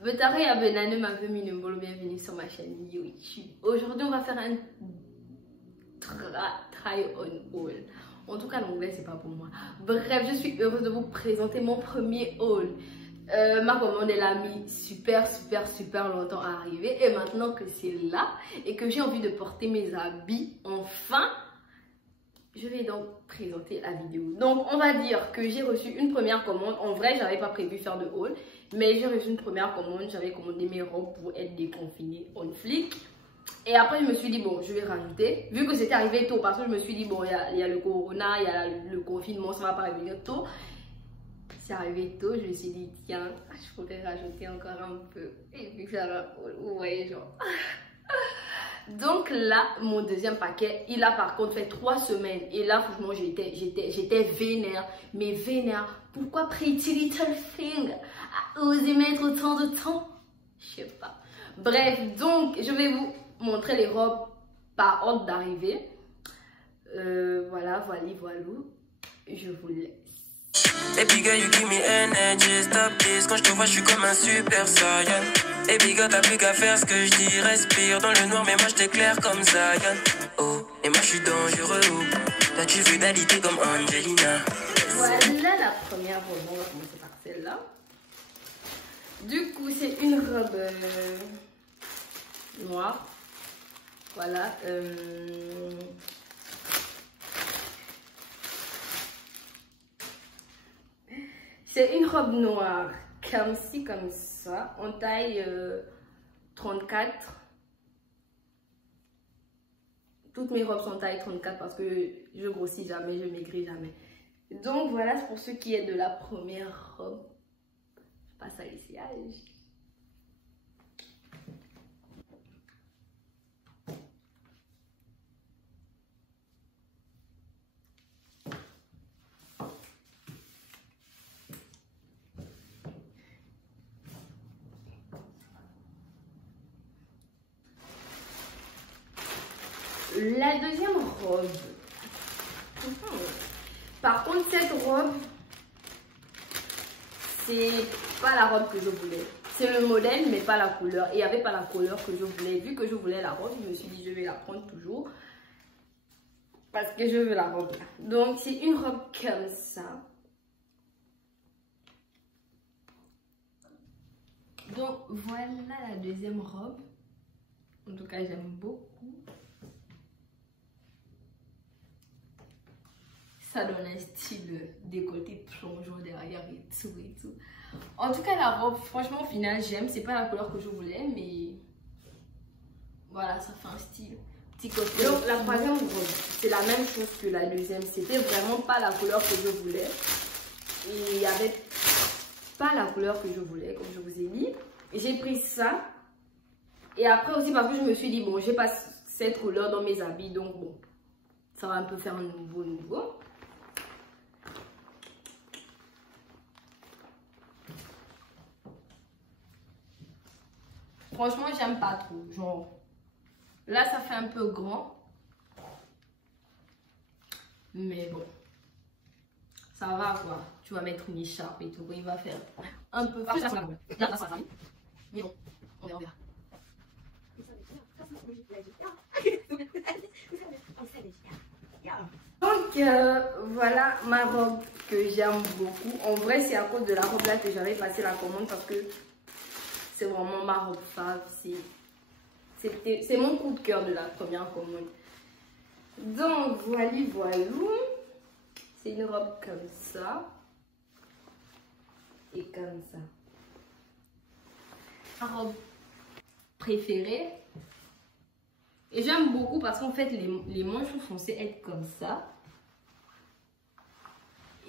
Betare ya Benane m'avait mis une bonne bienvenue sur ma chaîne YouTube. Aujourd'hui, on va faire un try on haul. En tout cas, l'anglais, c'est pas pour moi. Bref, je suis heureuse de vous présenter mon premier haul. Ma commande, elle a mis super longtemps à arriver. Et maintenant que c'est là et que j'ai envie de porter mes habits, enfin, je vais donc présenter la vidéo. Donc, on va dire que j'ai reçu une première commande. En vrai, j'avais pas prévu faire de haul. Mais j'ai reçu une première commande, j'avais commandé mes robes pour être déconfinée on flic. Et après, je me suis dit, bon, je vais rajouter. Vu que c'était arrivé tôt, parce que je me suis dit, bon, il y a le corona, il y a le confinement, ça va pas arriver tôt. C'est arrivé tôt, je me suis dit, tiens, je pourrais rajouter encore un peu. Et puis faire un haul, vous voyez, genre. Donc là, mon deuxième paquet, il a par contre fait 3 semaines. Et là, franchement, j'étais vénère. Mais vénère. Pourquoi Pretty Little Thing a osé mettre autant de temps? Je sais pas. Bref, donc, je vais vous montrer les robes par ordre d'arrivée. Voilà. Je vous laisse. Baby girl, you give me energy, stop this. Quand je te vois, je suis comme un super saiyan. Baby girl, t'as plus qu'à faire ce que je dis. Respire dans le noir, mais moi je t'éclaire comme Zion. Oh, et moi je suis dangereux. Toi tu veux d'alité comme Angelina. Voilà la première robe. On va commencer par celle-là. Du coup, c'est une robe noire. Voilà. C'est une robe noire, comme ci, comme ça, en taille 34. Toutes mes robes sont en taille 34 parce que je grossis jamais, je maigris jamais. Donc voilà, c'est pour ce qui est de la première robe. Je passe à l'essayage. La deuxième robe. Par contre, cette robe, c'est pas la robe que je voulais. C'est le modèle, mais pas la couleur. Et il n'y avait pas la couleur que je voulais. Vu que je voulais la robe, je me suis dit, je vais la prendre toujours. Parce que je veux la robe. Donc, c'est une robe comme ça. Donc, voilà la deuxième robe. En tout cas, j'aime beaucoup. Ça donne un style décolleté plongeon derrière et tout. En tout cas, la robe, franchement, au final, j'aime. C'est pas la couleur que je voulais, mais voilà, ça fait un style. Petit côté. Donc, la troisième robe, c'est la même chose que la deuxième. C'était vraiment pas la couleur que je voulais. Et il y avait pas la couleur que je voulais, comme je vous ai dit. Et j'ai pris ça. Et après aussi, parce que je me suis dit, bon, j'ai pas cette couleur dans mes habits, donc bon, ça va un peu faire un nouveau. Franchement, j'aime pas trop. Genre, là, ça fait un peu grand. Mais bon, ça va quoi. Tu vas mettre une écharpe et tout. Il va faire un peu... Mais bon, on verra. Donc voilà ma robe que j'aime beaucoup. En vrai, c'est à cause de la robe là que j'avais passé la commande parce que c'est vraiment ma robe fave. C'est mon coup de cœur de la première commande. Donc voilà. C'est une robe comme ça et comme ça. Ma robe préférée. Et j'aime beaucoup parce qu'en fait, les manches sont censées être comme ça.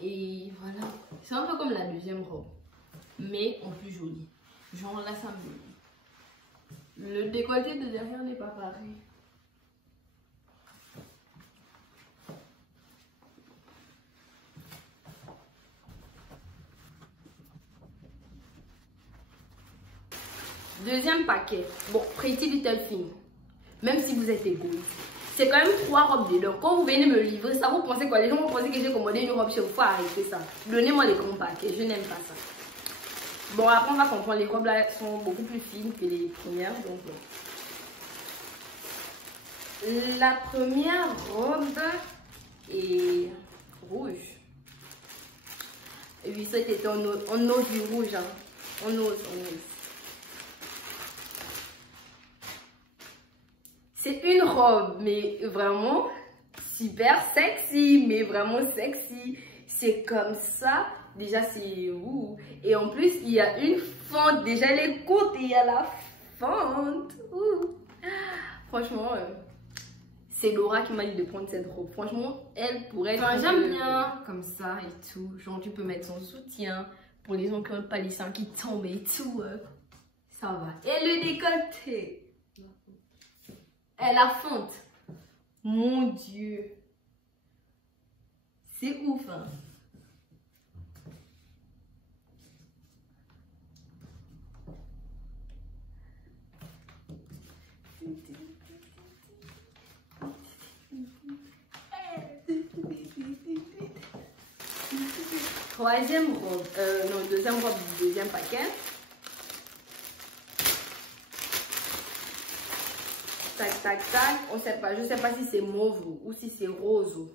Et voilà. C'est un peu comme la deuxième robe. Mais en plus jolie. Genre là, ça me... Le décolleté de derrière n'est pas pareil. Deuxième paquet. Bon, Pretty Little Thing. Même si vous êtes égoïste. C'est quand même 3 robes dedans. Quand vous venez me livrer ça, vous pensez quoi? Les gens vont penser que j'ai commandé une robe chez vous. Faut arrêter ça. Donnez-moi les grands paquets. Je n'aime pas ça. Bon, après, on va comprendre. Les robes là sont beaucoup plus fines que les premières. Donc, la première robe est rouge. Et puis, ça était en ose du rouge. Hein. En ose. C'est une robe, mais vraiment super sexy. Mais vraiment sexy. C'est comme ça. Déjà, c'est ouh. Et en plus, il y a une fente. Déjà, elle est courte et il y a la fente. Ouh. Franchement, c'est Laura qui m'a dit de prendre cette robe. Franchement, elle pourrait être... Enfin, j'aime bien comme ça et tout. Genre, tu peux mettre son soutien pour les gens qui n'ont pas les seins qui tombent et tout. Ça va. Et le décolleté. Et la fente. Mon Dieu. C'est ouf, hein. Troisième robe, non, deuxième robe du deuxième paquet. Tac, tac, tac. On sait pas, je sais pas si c'est mauve ou si c'est rose.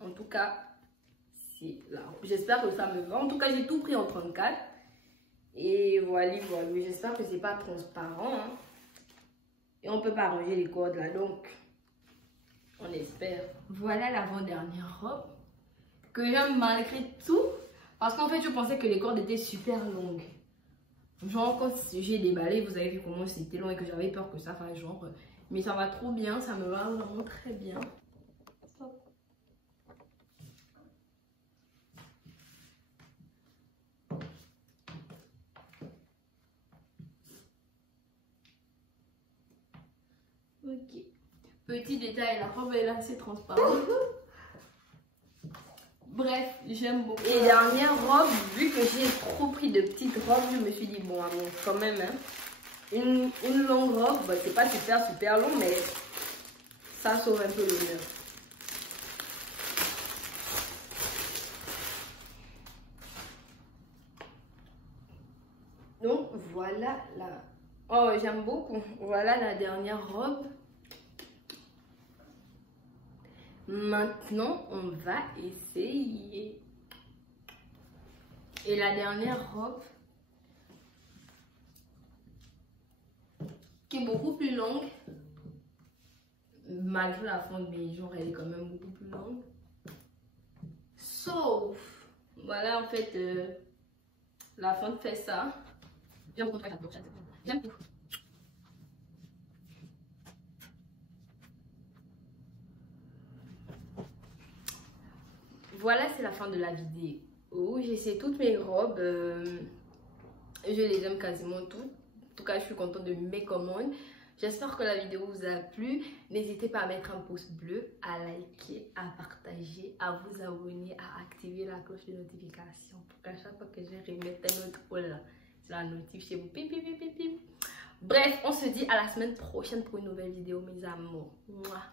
En tout cas, c'est là. J'espère que ça me va. En tout cas, j'ai tout pris en 34. Et voilà. J'espère que c'est pas transparent. Hein. Et on peut pas ranger les cordes là, donc on espère. Voilà l'avant-dernière robe que j'aime malgré tout, parce qu'en fait je pensais que les cordes étaient super longues. Genre quand j'ai déballé, vous avez vu comment c'était long et que j'avais peur que ça fasse genre, mais ça va trop bien, ça me va vraiment très bien. Ok. Petit détail, la robe est assez transparente. Bref, j'aime beaucoup. Et dernière robe, vu que j'ai trop pris de petites robes, je me suis dit, bon, quand même, hein, une longue robe, bah, c'est pas super long, mais ça sauve un peu l'honneur. Donc, voilà la... Oh, j'aime beaucoup. Voilà la dernière robe. Maintenant, on va essayer. Et la dernière robe, qui est beaucoup plus longue, malgré la fente, mais genre elle est quand même beaucoup plus longue. Sauf, voilà en fait, la fente fait ça. J'aime beaucoup la brochette. J'aime tout. Voilà, c'est la fin de la vidéo. J'ai essayé toutes mes robes. Je les aime quasiment toutes. En tout cas, je suis contente de mes commandes. J'espère que la vidéo vous a plu. N'hésitez pas à mettre un pouce bleu, à liker, à partager, à vous abonner, à activer la cloche de notification pour qu'à chaque fois que je remette un autre haul, c'est la notif chez vous. Pip, pip, pip, pip. Bref, on se dit à la semaine prochaine pour une nouvelle vidéo, mes amours. Mouah.